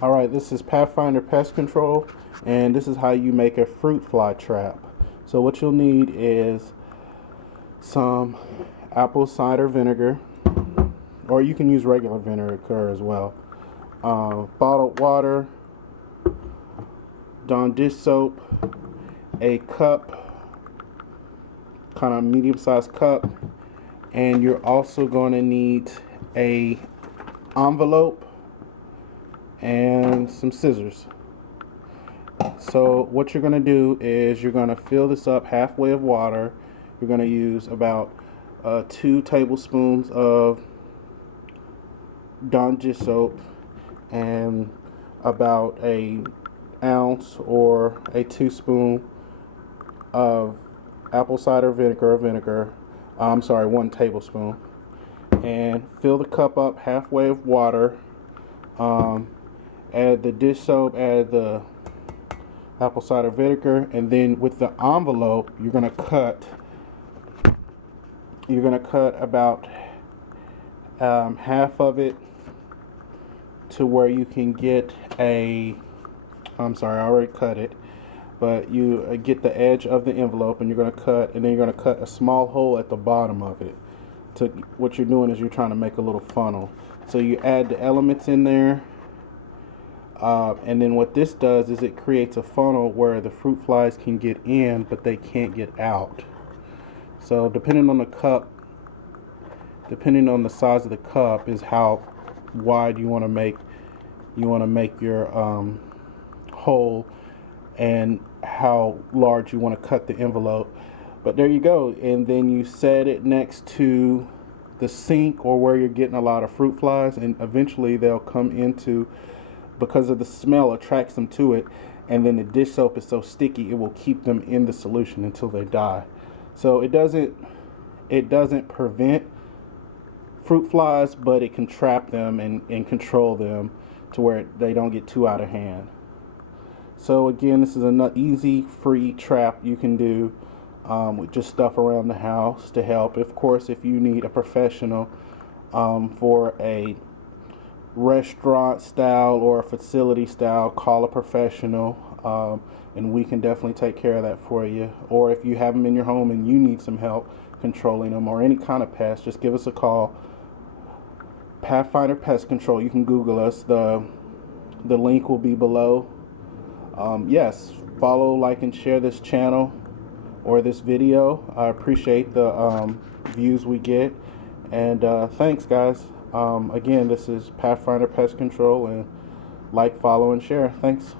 Alright, this is Pathfinder Pest Control, and this is how you make a fruit fly trap. So what you'll need is some apple cider vinegar, or you can use regular vinegar as well, bottled water, Dawn dish soap, a cup, kind of medium-sized cup, and you're also going to need a envelope and some scissors. So what you're going to do is you're going to fill this up halfway of water. You're going to use about 2 tablespoons of Dawn dish soap and about an ounce or a teaspoon of apple cider vinegar. I'm sorry, 1 tablespoon. And fill the cup up halfway of water. Add the dish soap, add the apple cider vinegar, and then with the envelope, you're gonna cut about half of it to where you can get a. I'm sorry, I already cut it, but you get the edge of the envelope, and you're gonna cut, and then you're gonna cut a small hole at the bottom of it. To what you're doing is you're trying to make a little funnel. So you add the elements in there. And then what this does is it creates a funnel where the fruit flies can get in, but they can't get out. So depending on the cup, depending on the size of the cup, is how wide you want to make your hole, and how large you want to cut the envelope. But there you go, and then you set it next to the sink or where you're getting a lot of fruit flies, and eventually they'll come into, because of the smell attracts them to it, and then the dish soap is so sticky it will keep them in the solution until they die. So it doesn't prevent fruit flies, but it can trap them and control them to where they don't get too out of hand. So again, this is an easy, free trap you can do with just stuff around the house to help. Of course, if you need a professional for a restaurant style or a facility style, call a professional, and we can definitely take care of that for you. Or if you have them in your home and you need some help controlling them or any kind of pest, just give us a call. Pathfinder Pest Control. You can Google us. The link will be below. Yes, follow, like, and share this channel or this video. I appreciate the views we get, and thanks, guys. Again, this is Pathfinder Pest Control, and like, follow, and share. Thanks.